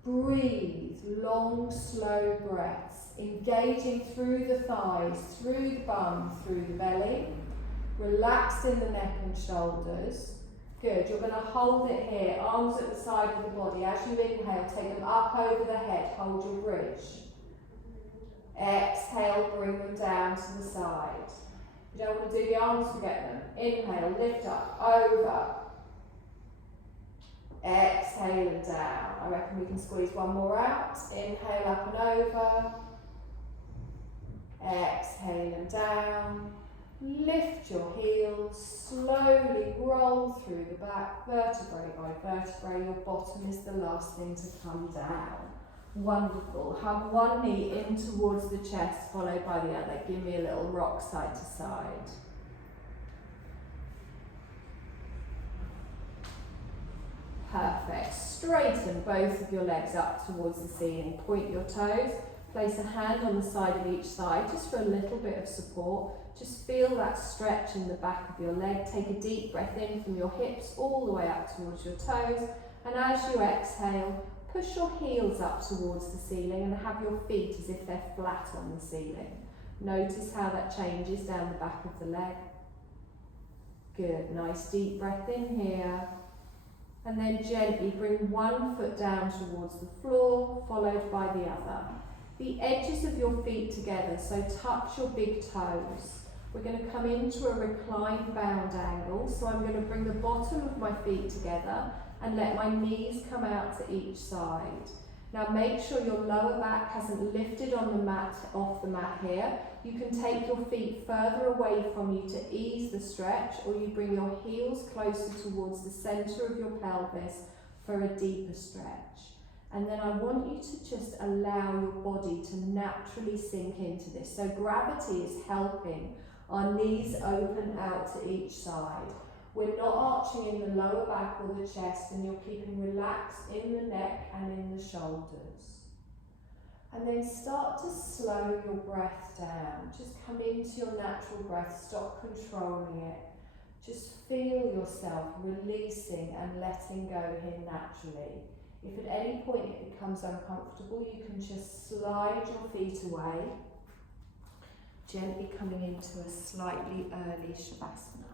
Breathe, long, slow breaths, engaging through the thighs, through the bum, through the belly. Relax in the neck and shoulders. Good, you're going to hold it here, arms at the side of the body. As you inhale, take them up over the head, hold your bridge. Exhale, bring them down to the side. You don't want to do the arms, forget them. Inhale, lift up, over. Exhale and down. I reckon we can squeeze one more out. Inhale, up and over. Exhale and down. Lift your heels, slowly roll through the back, vertebrae by vertebrae. Your bottom is the last thing to come down. Wonderful. Hug one knee in towards the chest, followed by the other. Give me a little rock side to side. Perfect. Straighten both of your legs up towards the ceiling. Point your toes. Place a hand on the side of each thigh, just for a little bit of support. Just feel that stretch in the back of your leg. Take a deep breath in from your hips all the way up towards your toes. And as you exhale, push your heels up towards the ceiling and have your feet as if they're flat on the ceiling. Notice how that changes down the back of the leg. Good, nice deep breath in here. And then gently bring one foot down towards the floor, followed by the other. The edges of your feet together, so touch your big toes. We're going to come into a reclined bound angle, so I'm going to bring the bottom of my feet together and let my knees come out to each side. Now make sure your lower back hasn't lifted on the mat, off the mat here. You can take your feet further away from you to ease the stretch, or you bring your heels closer towards the centre of your pelvis for a deeper stretch. And then I want you to just allow your body to naturally sink into this. So gravity is helping our knees open out to each side. We're not arching in the lower back or the chest, and you're keeping relaxed in the neck and in the shoulders. And then start to slow your breath down. Just come into your natural breath, stop controlling it. Just feel yourself releasing and letting go here naturally. If at any point it becomes uncomfortable, you can just slide your feet away, gently coming into a slightly early Shavasana.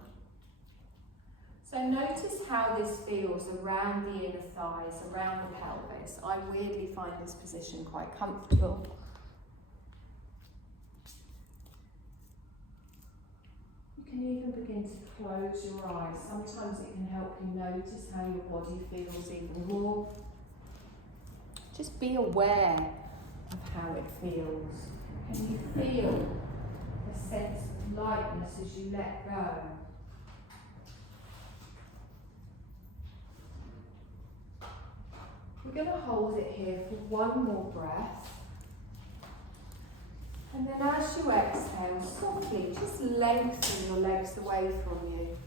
So notice how this feels around the inner thighs, around the pelvis. I weirdly find this position quite comfortable. You can even begin to close your eyes. Sometimes it can help you notice how your body feels even more. Just be aware of how it feels. Can you feel a sense of lightness as you let go? We're going to hold it here for one more breath. And then as you exhale, softly just lengthen your legs away from you.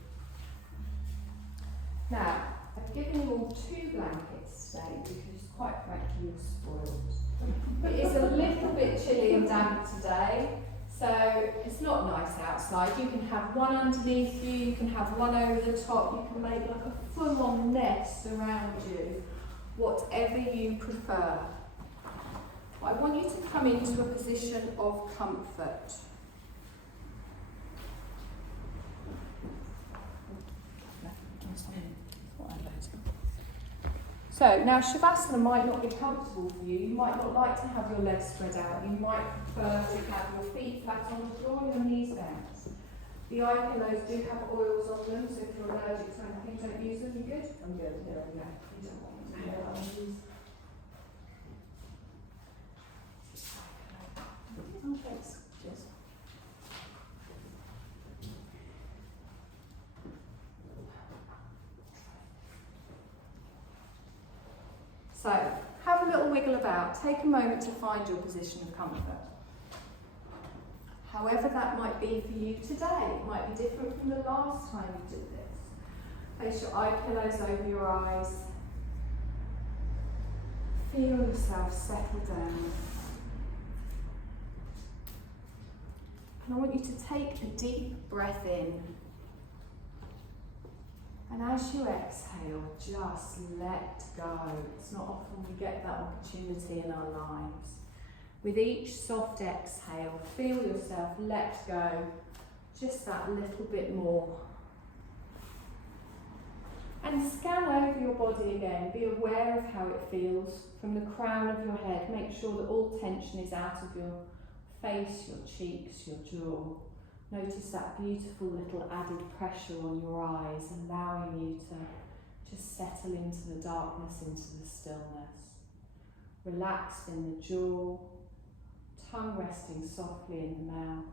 Now, I've given you all 2 blankets today because quite frankly you're spoiled. It is a little bit chilly and damp today, so it's not nice outside. You can have one underneath you, you can have one over the top, you can make like a full-on nest around you. Whatever you prefer. I want you to come into a position of comfort. So now Shavasana might not be comfortable for you. You might not like to have your legs spread out. You might prefer to have your feet flat on the floor and your knees bent. The eye pillows do have oils on them, so if you're allergic to anything, don't use them. You good? I'm good. There we go. You don't want to do that. Oh, thanks. Cheers. So, have a little wiggle about. Take a moment to find your position of comfort. However that might be for you today. It might be different from the last time you did this. Place your eye pillows over your eyes. Feel yourself settle down. And I want you to take a deep breath in. And as you exhale, just let go. It's not often we get that opportunity in our lives. With each soft exhale, feel yourself let go just that little bit more. And scan over your body again. Be aware of how it feels from the crown of your head. Make sure that all tension is out of your face, your cheeks, your jaw. Notice that beautiful little added pressure on your eyes, allowing you to just settle into the darkness, into the stillness. Relaxed in the jaw, tongue resting softly in the mouth,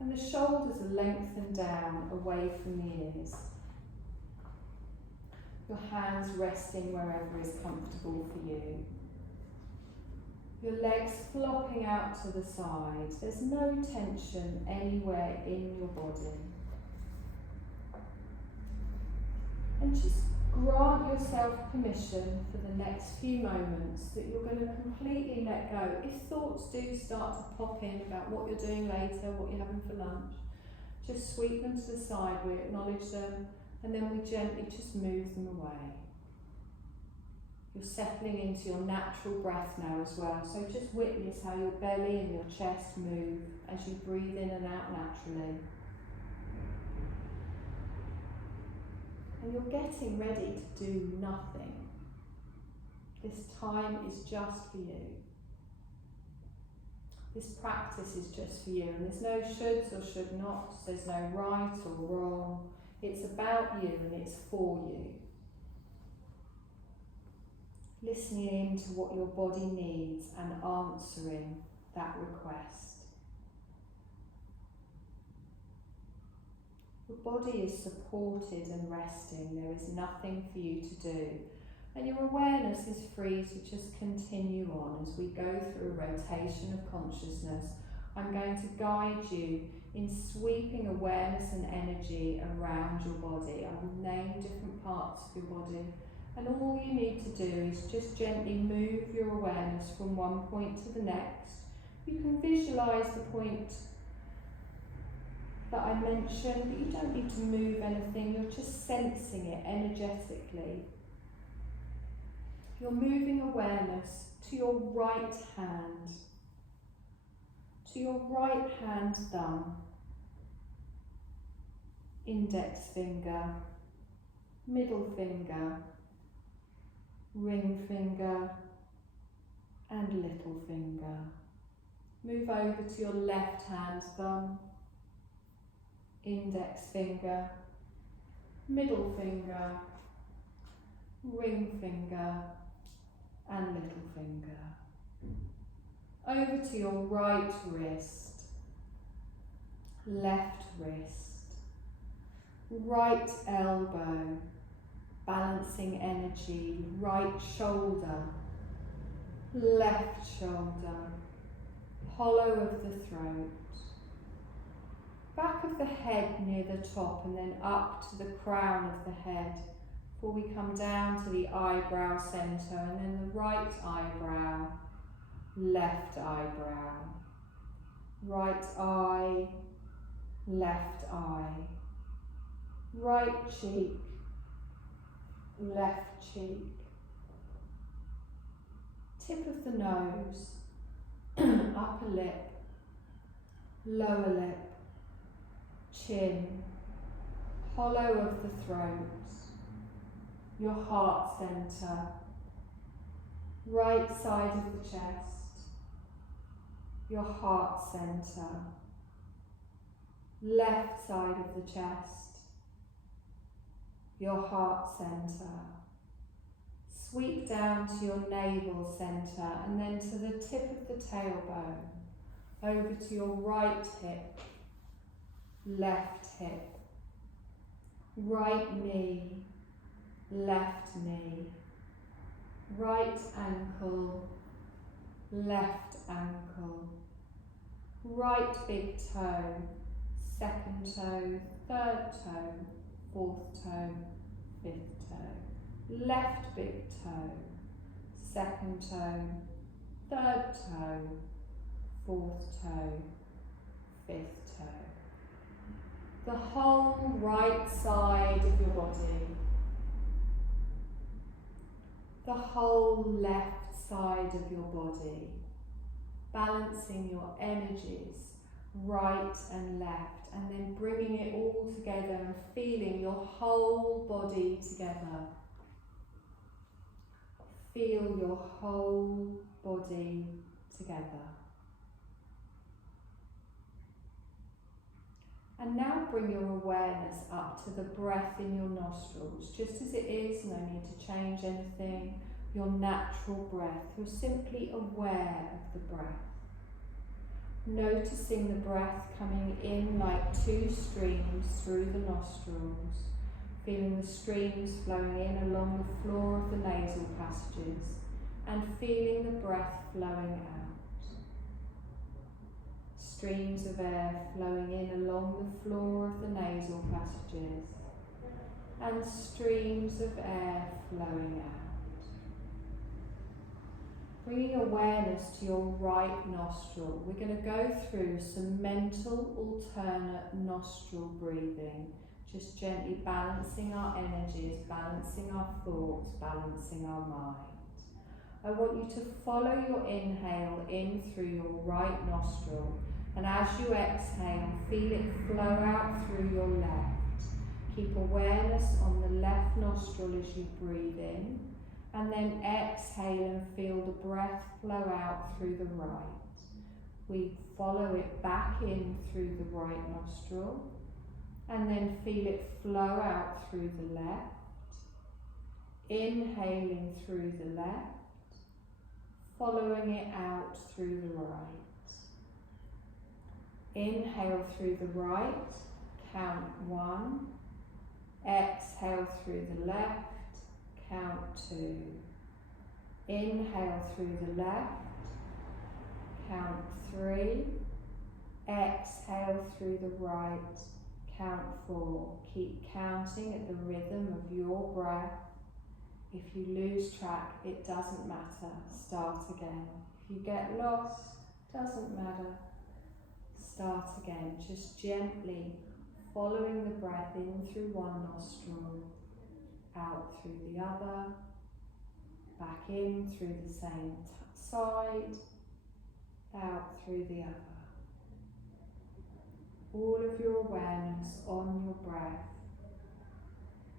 and the shoulders are lengthened down away from the ears. Your hands resting wherever is comfortable for you. Your legs flopping out to the side. There's no tension anywhere in your body. And just grant yourself permission for the next few moments that you're going to completely let go. If thoughts do start to pop in about what you're doing later, what you're having for lunch, just sweep them to the side, we acknowledge them, and then we gently just move them away. You're settling into your natural breath now as well, so just witness how your belly and your chest move as you breathe in and out naturally. and you're getting ready to do nothing. This time is just for you. This practice is just for you, and there's no shoulds or should nots, there's no right or wrong. It's about you and it's for you. Listening in to what your body needs and answering that request. Your body is supported and resting. There is nothing for you to do. And your awareness is free to just continue on as we go through a rotation of consciousness. I'm going to guide you in sweeping awareness and energy around your body. I will name different parts of your body. And all you need to do is just gently move your awareness from one point to the next. You can visualise the point that I mentioned, but you don't need to move anything. You're just sensing it energetically. You're moving awareness to your right hand, to your right hand thumb, index finger, middle finger, ring finger, and little finger. Move over to your left hand thumb, index finger, middle finger, ring finger, and little finger. Over to your right wrist, left wrist, right elbow, balancing energy, right shoulder, left shoulder, hollow of the throat, back of the head near the top, and then up to the crown of the head before we come down to the eyebrow centre, and then the right eyebrow, left eyebrow, right eye, left eye, right cheek, left cheek, tip of the nose, upper lip, lower lip, chin, hollow of the throat, your heart centre, right side of the chest, your heart centre, left side of the chest, your heart centre. Sweep down to your navel centre and then to the tip of the tailbone, over to your right hip, left hip, right knee, left knee, right ankle, left ankle, right big toe, second toe, third toe, fourth toe, fifth toe, left big toe, second toe, third toe, fourth toe, fifth toe. The whole right side of your body, the whole left side of your body, balancing your energies right and left, and then bringing it all together and feeling your whole body together. Feel your whole body together. And now bring your awareness up to the breath in your nostrils, just as it is, no need to change anything, your natural breath. You're simply aware of the breath. Noticing the breath coming in like two streams through the nostrils, feeling the streams flowing in along the floor of the nasal passages, and feeling the breath flowing out. Streams of air flowing in along the floor of the nasal passages, and streams of air flowing out. Bringing awareness to your right nostril, we're going to go through some mental alternate nostril breathing, just gently balancing our energies, balancing our thoughts, balancing our mind. I want you to follow your inhale in through your right nostril, and as you exhale, feel it flow out through your left. Keep awareness on the left nostril as you breathe in, and then exhale and feel the breath flow out through the right. We follow it back in through the right nostril, and then feel it flow out through the left. Inhaling through the left, following it out through the right. Inhale through the right, count 1. Exhale through the left, count 2. Inhale through the left, count 3. Exhale through the right, count 4. Keep counting at the rhythm of your breath. If you lose track, it doesn't matter. Start again. If you get lost, doesn't matter. Start again. Just gently following the breath in through one nostril, out through the other, back in through the same side, out through the other. All of your awareness on your breath,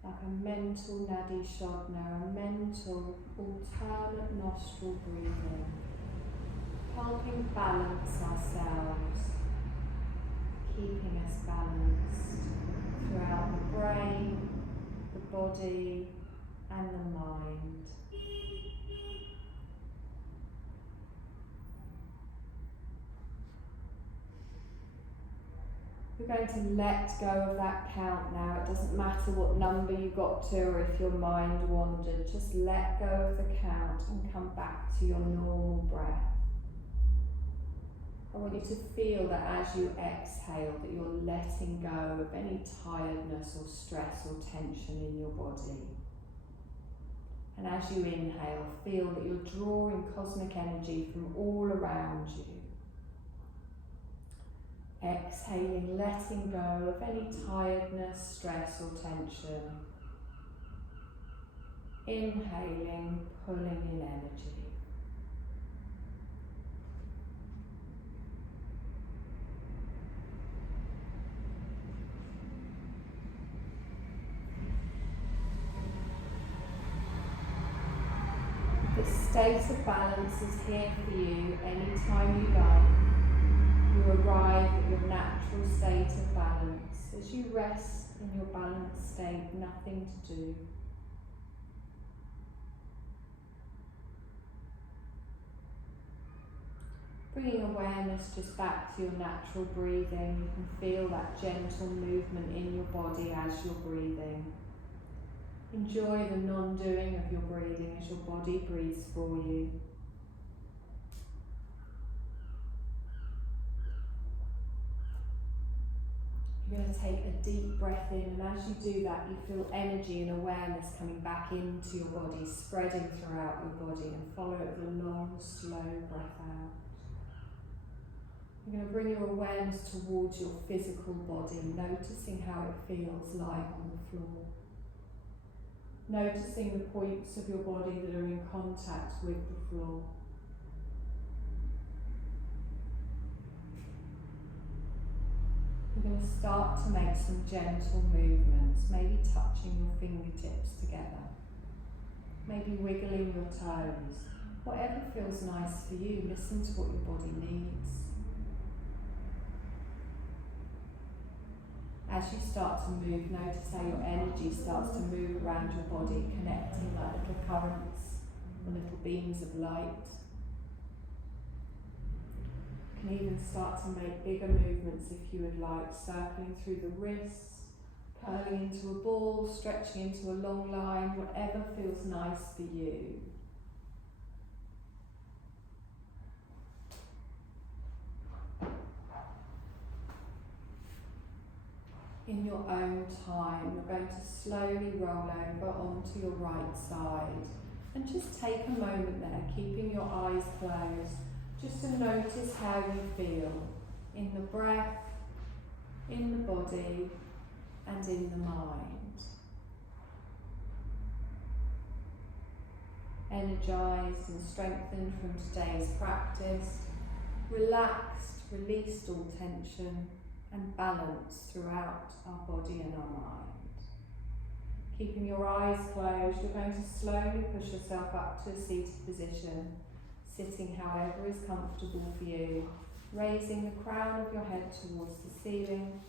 like a mental nadi shodhana, a mental alternate nostril breathing, helping balance ourselves, keeping us balanced throughout the brain, the body and the mind. We're going to let go of that count now. It doesn't matter what number you got to or if your mind wandered. Just let go of the count and come back to your normal breath. I want you to feel that as you exhale that you're letting go of any tiredness or stress or tension in your body. And as you inhale, feel that you're drawing cosmic energy from all around you. Exhaling, letting go of any tiredness, stress or tension. Inhaling, pulling in energy. This state of balance is here for you anytime you like. You arrive at your natural state of balance. As you rest in your balanced state, nothing to do. Bringing awareness just back to your natural breathing, you can feel that gentle movement in your body as you're breathing. Enjoy the non-doing of your breathing as your body breathes for you. You're going to take a deep breath in, and as you do that, you feel energy and awareness coming back into your body, spreading throughout your body, and follow it with a long, slow breath out. You're going to bring your awareness towards your physical body, noticing how it feels lying on the floor. Noticing the points of your body that are in contact with the floor. You're going to start to make some gentle movements, maybe touching your fingertips together, maybe wiggling your toes, whatever feels nice for you. Listen to what your body needs. As you start to move, notice how your energy starts to move around your body, connecting like little currents or little beams of light. You can even start to make bigger movements if you would like, circling through the wrists, curling into a ball, stretching into a long line, whatever feels nice for you. In your own time, you're going to slowly roll over onto your right side and just take a moment there, keeping your eyes closed, just to notice how you feel in the breath, in the body, and in the mind. Energized and strengthened from today's practice, relaxed, released all tension, and balance throughout our body and our mind. Keeping your eyes closed, you're going to slowly push yourself up to a seated position, sitting however is comfortable for you, raising the crown of your head towards the ceiling,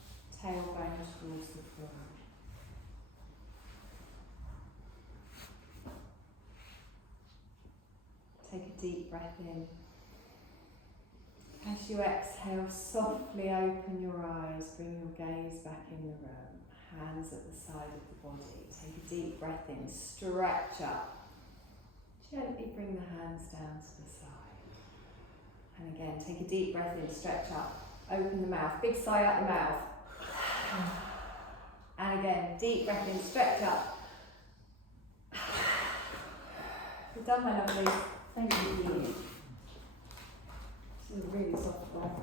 tailbone towards the floor. Take a deep breath in. As you exhale, softly open your eyes, bring your gaze back in the room, hands at the side of the body. Take a deep breath in, stretch up. Gently bring the hands down to the side. And again, take a deep breath in, stretch up, open the mouth, big sigh out the mouth. And again, deep breath in, stretch up. You're done, my lovely. Thank you. This is a really soft breath.